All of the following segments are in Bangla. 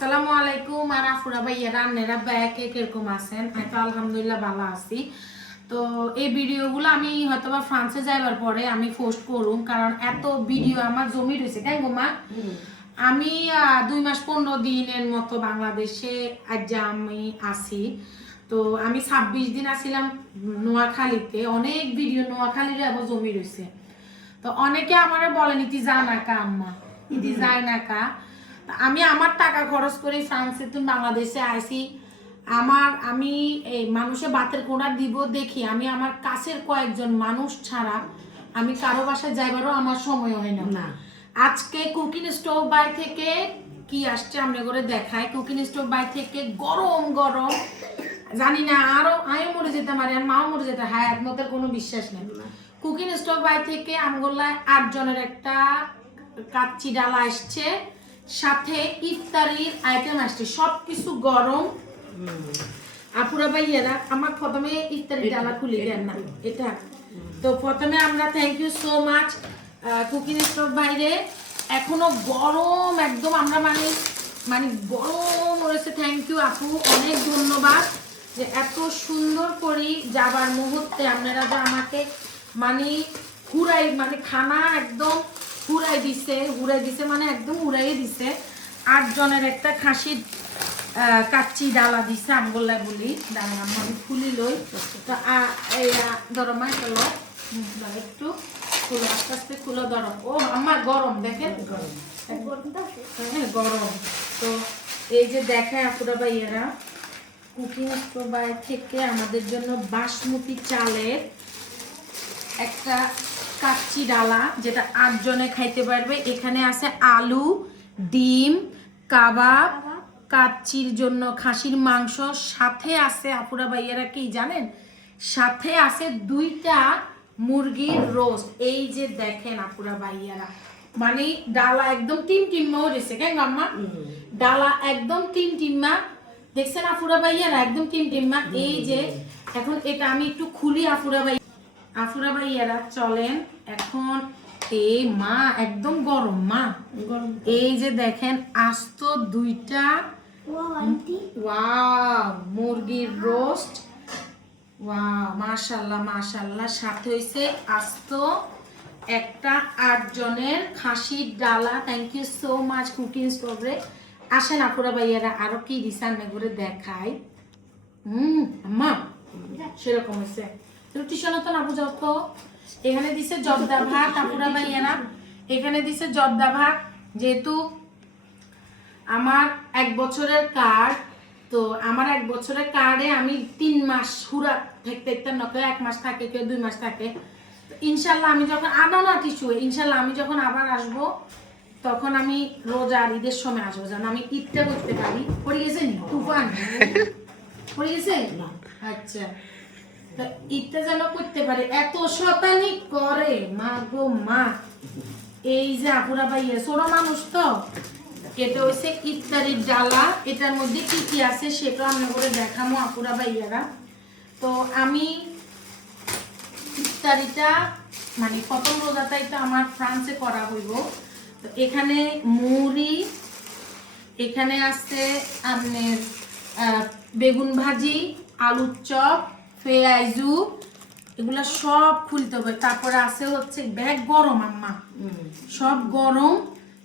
আসসালামু আলাইকুম। আর আফুরা ভাইয়া রান্নেরা ব্যাকে কীরকম আছেন? আমি তো আলহামদুলিল্লাহ ভালো আছি। তো এই ভিডিওগুলো আমি হয়তো বা ফ্রান্সে যাইবার পরে আমি পোস্ট করুম কারণ এত ভিডিও আমার জমি রয়েছে তাই গো মা? আমি দুই মাস পনেরো দিনের মতো বাংলাদেশে আজ আমি আসি তো আমি ছাব্বিশ দিন আসিলাম নোয়াখালীতে। অনেক ভিডিও নোয়াখালীর আবার জমি রয়েছে। তো অনেকে আমার বলেন ইতি জানা কা আম্মা ইতি যায় না কা আমি আমার টাকা খরচ করে ফ্রান্সে তুমি বাংলাদেশে আসি আমার আমি এই মানুষে বাতের কোড়া দিব দেখি। আমি আমার কাছের কয়েকজন মানুষ ছাড়া আমি কারও বাসায় যাইবারও আমার সময় হয় না। না। আজকে কুকিং স্টোভ বাই থেকে কি আসছে আমরা করে দেখাই। কুকিং স্টোভ বাই থেকে গরম গরম। জানি না আরও আমিও মরে যেতে পারি আর মাও মরে যেতে হায়াত মতের কোনো বিশ্বাস নেই। কুকিং স্টোভ বাই থেকে আমগোল্লায় আটজনের একটা কাচ্চি ডালা আসছে। সাথে ইফতারির আইটেম আসছে। সব কিছু গরম আপুরা ভাইয়েরা আমার প্রথমে ইফতারি ডালা খুলে দেন না। এটা তো প্রথমে আমরা thank you so much cooking store বাইরে। এখনও গরম একদম আমরা মানে মানে গরম রয়েছে। থ্যাংক ইউ আপু অনেক ধন্যবাদ যে এত সুন্দর করি যাবার মুহূর্তে আপনারা যে আমাকে মানে হুরাই মানে খানা একদম হুরাই দিছে হুরাই দিছে মানে একদম উড়াইয়ে দিছে। আটজনের একটা খাসির কাচ্চি ডালা দিছে আমগোল্লায় বলি। ডালা আমি খুলি লই। তো ধরো মা লো। একটু খুলো আস্তে আস্তে খুলো ধরো ও আমার গরম দেখেন। গরম। হ্যাঁ গরম। তো এই যে দেখায় আপুরা ভাইয়েরা কুকিং বাই থেকে আমাদের জন্য বাসমতি চালের একটা কাচ্চি ডালা যেটা আটজনে খাইতে পারবে। এখানে আছে আলু ডিম কাবাব কাচ্চির জন্য খাসির মাংস। সাথে আছে আপুরা ভাইয়ারা কি জানেন? সাথে আছে দুইটা মুরগির রোস্ট। এই যে দেখেন আপুরা ভাইয়ারা মানে ডালা একদম টিম টিম্মা রয়েছে কেন আম্মা? ডালা একদম টিম টিম্মা দেখছেন আফুরা ভাইয়ারা একদম টিম টিম্মা এই যে এখন এটা আমি একটু খুলি আফুরা ভাই আফুরা ভাইয়ারা চলেন এখন এই মা একদম গরম মা। এই যে দেখেন আস্ত দুইটা ওয়াও মুরগির রোস্ট। ওয়াও মাশাল্লাহ মাশাল্লাহ। সাথে হইছে আস্ত একটা আট জনের খাসির ডালা। Thank you so much cooking স্টোভে আসেন আপুরা ভাইয়ারা আরও কি দিশান করে দেখাই। হুম আম্মা সেরকম হয়েছে রুটি এখানে দিছে জর্দা ভাত আপুরা ভাইয়ারা এখানে দিছে জর্দা ভাত যেহেতু আমার এক বছরের কার্ড তো আমার এক বছরের কার্ডে আমি তিন মাস হুরা থাকতে থাকতে নকে এক মাস থাকে কেউ দুই মাস থাকে। ইনশাল্লাহ আমি যখন আনো না কিছু ইনশাল্লাহ আমি যখন আবার আসব তখন আমি রোজা আর ঈদের সময় আসব। যেন আমি ঈদটা করতে পারি। পড়ে গেছে নি? তুফান? পড়ে গেছে? আচ্ছা। ঈদটা যেন করতে পারি। এত শতানি করে, মা গো মা। এই যে আপুরা ভাইয়া, ছোট মানুষ তো। এটা হচ্ছে ইফতারির ডালা। এটার মধ্যে কি কি আছে সেটা আমি করে দেখামো আপুরা ভাইয়ারা। তো আমি ইফতারিটা মানে প্রথম রোজাটাই তো আমার ফ্রান্সে করা হইব। তো এখানে মুড়ি, এখানে আছে আপনার বেগুন ভাজি, আলুর চপ পেঁয়াজু এগুলা সব খুলতে হবে। তারপরে আছে হচ্ছে ব্যাগ গরম আম্মা। সব গরম।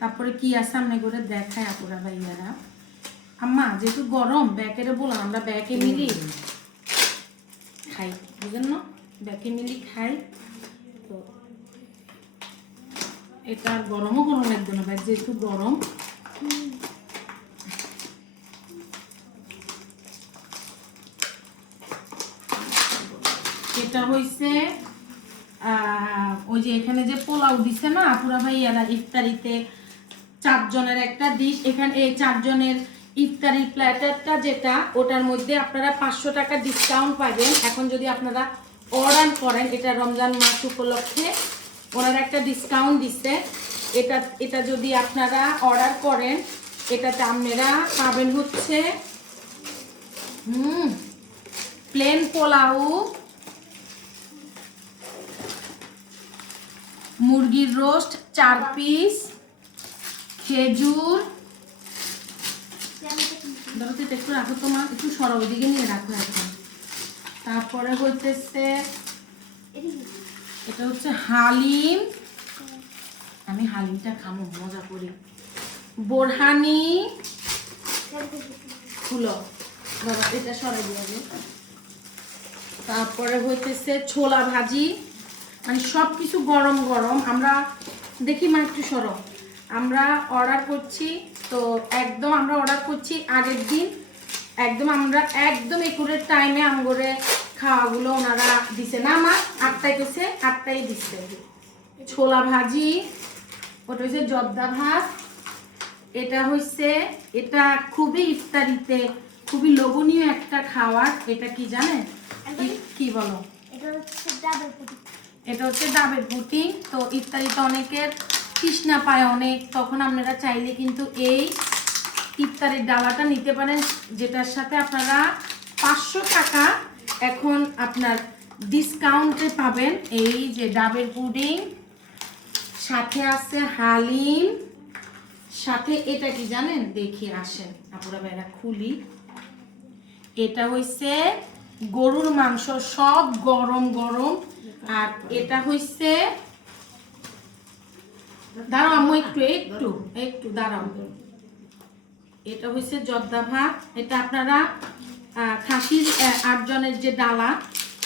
তারপরে কি আছে? আমরা করে দেখাই আপুরা ভাইয়ারা। আম্মা যেহেতু গরম ব্যাকেরে বললাম আমরা ব্যাকে মিলি। খাই বুঝেন না? ব্যাকে মিলি খাই। তো এটা গরমও গরম লাগবে না ব্যাগ যেহেতু গরম। এটা হইছে ওই যে এখানে যে পোলাও দিছে না, আপুরা ভাইয়ারা ইফতারিতে চারজনের একটা ডিশ এখানে এই চারজনের ইফতারি প্ল্যাটারটা যেটা, ওটার মধ্যে আপনারা পাঁচশো টাকা ডিসকাউন্ট পাবেন। এখন যদি আপনারা অর্ডার করেন, এটা রমজান মাস উপলক্ষে, ওনারা একটা ডিসকাউন্ট দিচ্ছে এটা এটা যদি আপনারা অর্ডার করেন, এটাতে আপনারা পাবেন হচ্ছে, হুম প্লেন পোলাও মুরগির রোস্ট চার পিস, খেজুর। তো একটু রাখো তোমার, একটু সরো ওইদিকে নিয়ে রাখো এখন। তারপরে হইতেছে, এটা হচ্ছে হালিম। আমি হালিমটা খামো, মজা করি। বোরহানি। ফুলো ধরো এটা সরাই দিয়ে তারপরে হইতেছে ছোলা ভাজি। মানে সব কিছু গরম গরম। আমরা দেখি মা একটু সরো। আমরা অর্ডার করছি তো একদম আমরা অর্ডার করছি আগের দিন। একদম আমরা একদম একুরের টাইমে আমগরে খাওয়াগুলো ওনারা দিছে। না মা আটটায় গেছে আটটাই দিচ্ছে ছোলা ভাজি ওটা হচ্ছে জর্দা ভাত এটা হচ্ছে এটা খুবই ইফতারিতে খুবই লোভনীয় একটা খাবার এটা কি জানেন? কি- কি বলো? এটা হচ্ছে ডাবের পুটিং। তো ইফতারিতে অনেকের তৃষ্ণা পায় অনেক। তখন আপনারা চাইলে কিন্তু এই ইফতারির ডালাটা নিতে পারেন, যেটার সাথে আপনারা পাঁচশো টাকা এখন আপনার ডিসকাউন্টে পাবেন। এই যে ডাবের পুডিং, সাথে আছে হালিম, সাথে এটা কি জানেন? দেখি, আসেন। আপনারা বেড়া খুলি। এটা হইছে গরুর মাংস, সব গরম গরম। আর এটা হইছে, দাঁড়াও আম্মু, একটু একটু একটু, দাঁড়াও। এটা হইছে জর্দা ভাত, এটা আপনারা খাসির আটজনের যে ডালা,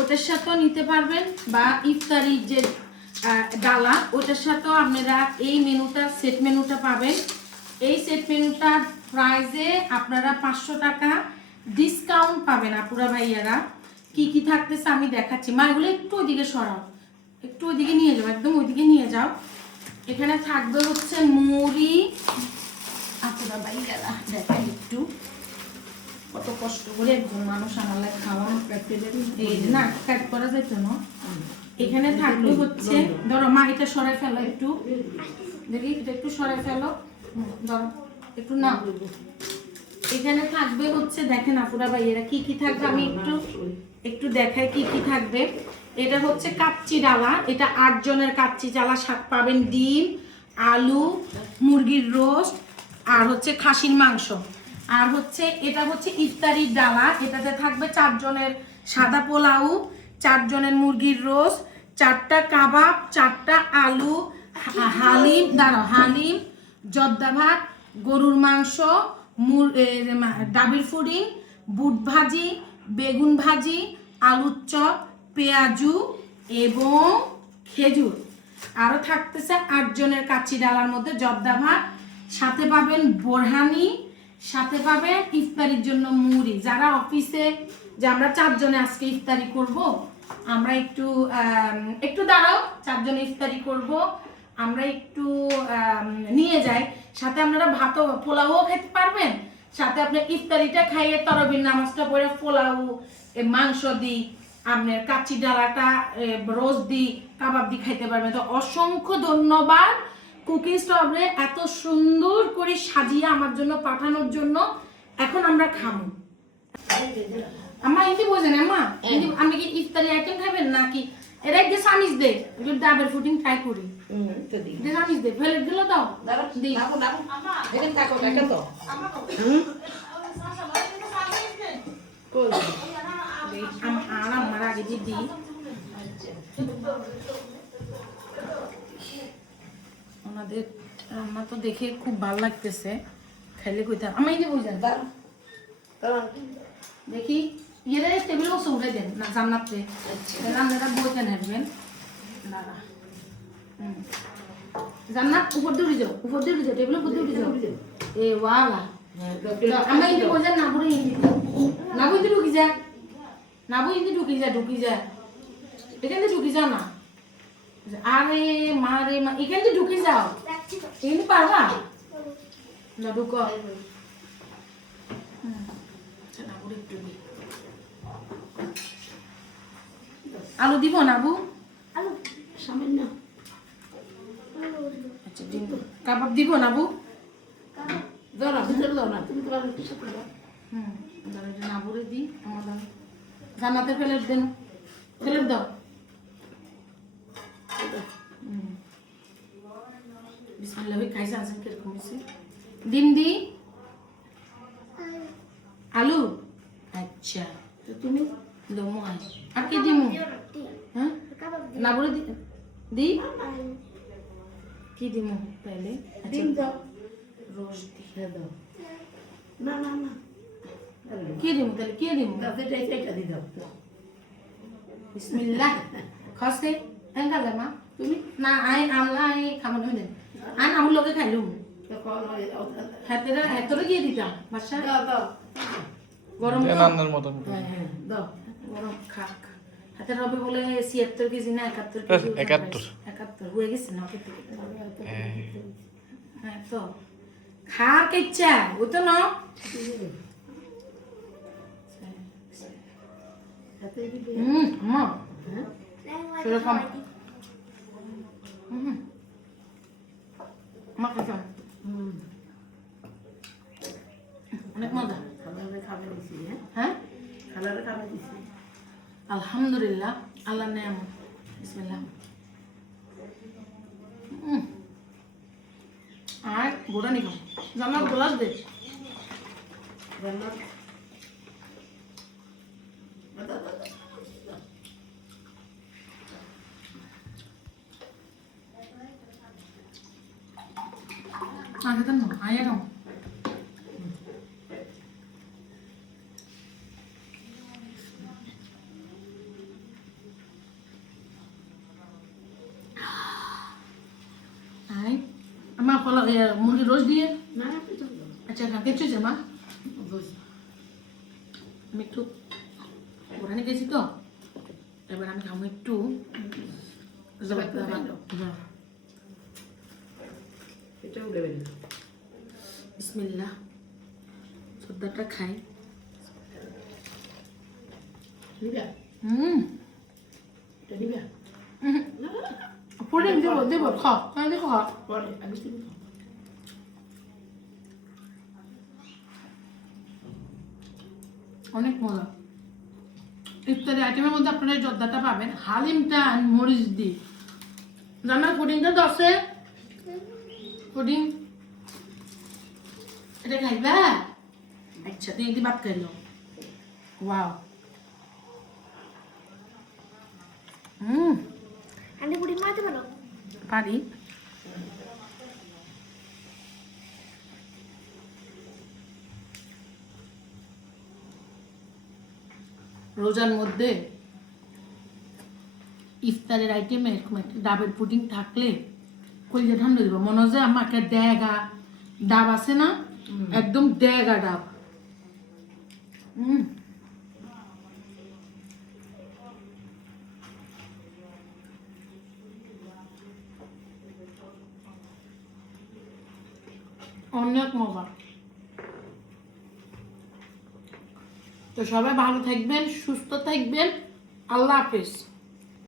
ওটার সাথেও নিতে পারবেন, বা ইফতারির যে ডালা, ওটার সাথেও আপনারা এই মেনুটা, সেট মেনুটা পাবেন। এই সেট মেনুটার প্রাইজে আপনারা পাঁচশো টাকা ডিসকাউন্ট পাবেন আপুরা ভাইয়ারা। কি কি থাকতেছে আমি দেখাচ্ছি। মা, এগুলো একটু ওইদিকে সরাও। একটু ওইদিকে নিয়ে যাও, একদম ওইদিকে নিয়ে যাও। এখানে থাকবে হচ্ছে মুড়ি। আপুরা ভাইয়ারা দেখাই একটু। কত কষ্ট করে একজন মানুষ আমার লাগে খাওয়া না কাট করা যেত না? এখানে থাকবে হচ্ছে, ধরো, মা, এটা সরাই ফেলো একটু। দেখি, এটা একটু সরাই ফেলো। ধরো, একটু না এখানে থাকবে হচ্ছে, দেখেন আপুরা ভাইয়েরা কি কি থাকবে আমি একটু একটু দেখায় কি কি থাকবে। এটা হচ্ছে কাচ্চি ডালা এটা আট জনের কাচ্চি ডালা শাক পাবেন ডিম আলু মুরগির রোস্ট আর হচ্ছে খাসির মাংস। আর হচ্ছে এটা হচ্ছে ইফতারির ডালা এটাতে থাকবে চারজনের সাদা পোলাও চারজনের মুরগির রোস্ট চারটা কাবাব চারটা আলু হালিম দাঁড়াও হালিম জর্দা ভাত গরুর মাংস মুর ডাবের ফুডিং বুট ভাজি বেগুন ভাজি আলুর চপ, পেঁয়াজু এবং খেজুর। আরও থাকতেছে আটজনের কাচ্চি ডালার মধ্যে জর্দা ভাত, সাথে পাবেন বোরহানি, সাথে পাবেন ইফতারির জন্য মুড়ি। যারা অফিসে, যে আমরা চারজনে আজকে ইফতারি করব, আমরা একটু একটু দাঁড়াও, চারজনে ইফতারি করব, আমরা একটু নিয়ে যাই। সাথে আপনারা ভাতও পোলাও খেতে পারবেন। সাথে আপনি ইফতারিটা খাইয়ে তরবির নামাজটা পড়ে পোলাও মাংস দিই আপনার কাচ্চি ডালাটা রোজ দিই কাবাব দি খাইতে পারবেন তো অসংখ্য ধন্যবাদ কুকিং স্টভে এত সুন্দর করে সাজিয়ে আমার জন্য পাঠানোর জন্য এখন আমরা খাব আম্মা ইন্দি বোঝেন আম্মা ইন্দি আমি কি ইফতারি আইটেম খাবেন নাকি এরা একটু সামিজ দে একটু ডাবের ফুটিং ট্রাই করি দে সামিজ দে ফেলে দিল দাও দি আম- আমার দিই। ওনাদের রান্না তো দেখে খুব ভালো লাগতেছে। খাইলে কইতাম আমি যে বুঝলেন দেখি ইয়েরে টেবিল বসে উঠে দেন না জান্নাতে। রান্নাটা বইতে নেবেন হুম। জান্নাত উপর দিয়ে উঠে যাও উপর দিয়ে উঠে যাও টেবিলের উপর দিয়ে উঠে যাও। এ ওয়ালা। আমরা ইন্দি বোঝেন না পুরো ইন্দি না বুঝতে ঢুকি যা? না বুঝতে ঢুকি যা ঢুকি যা এখান থেকে ঢুকি যাও না। আরে মা রে মা এখান থেকে ঢুকি যাও। এখানে পারবা? না ঢুকো। হুম। আচ্ছা, নাবুর একটু দিই। আলু দিব নাবু? আচ্ছা দিব কাবাব দিব নাবু? হুম দাঁড়া, এটা নাবুরে দিই আমার। জান্নাতে ফেলে দেন। ফেলে দাও। বিসমিল্লাহ ভাই খাইছে আছেন কীরকম হয়েছে? ডিম দি? আচ্ছা তো তুমি দমু আই আর কি দিমু? হ্যাঁ? না বলে দি দি? কি দিমু তাহলে আচ্ছা ডিম দাও। রোজ দি হ্যাঁ দাও। না না না। কি দিমু তাহলে? কি দিমু? দাও, এটা এটা এটা দিয়ে খসে এঙ্গালে মা তুমি? না আই আমলা আই খামন হইলে আন আমুল লগে খাইলুম হাতেরা হাতেরা দিয়ে দিতাম বাসা দাও দাও। গরম মতন। হ্যাঁ হ্যাঁ দাও। গরম খাক হাতের হবে বলে ছিয়াত্তর কেজি না একাত্তর কেজি। একাত্তর। একাত্তর হয়ে গেছে না হ্যাঁ হ্যাঁ তো। খার তো না হুম মা। সেরকম। হুম মা খাইতাম হুম। অনেক মজা। খাবারে খাবার দিছি হ্যাঁ? হ্যাঁ? খাবারে খাবার দিছি। আলহামদুলিল্লাহ আল্লাহ নেম বিসমিল্লাহ। আর গোড়া নিকম জামার গোলাস দে। আগে তো না আয়া গাম আই আমার কলা মুরগি রোজ দিয়ে না কিছু দাও। আচ্ছা না কিছু আছে মা বস। আমি একটু ওখানে গেছি তো এবার আমি খাব একটু জবাব বেরিয়ে বিসমিল্লাহ। সর্দারটা খাই। হুম। পরে দেবো দেবো দেখো পরে অনেক মজা। ইত্যাদি আইটেমের মধ্যে আপনারা এই জর্দাটা পাবেন। হালিমটা মরিচ দিয়ে। জানার পুডিংটা দশে পুডিং। এটা খাইবা? আচ্ছা। তুই এটি বাদ খাইলো ওয়াও হুম আন্টি পুডিং বানাতে পারো পারি রোজার মধ্যে ইফতারের আইটেমে এরকম একটা ডাবের পুডিং থাকলে কলিজা ঠান্ডা দিব মনে হয় যে আমাকে ডাব আছে না? একদম ডাব। অনেক মজা। তো সবাই ভালো থাকবেন সুস্থ থাকবেন। আল্লাহ হাফেজ।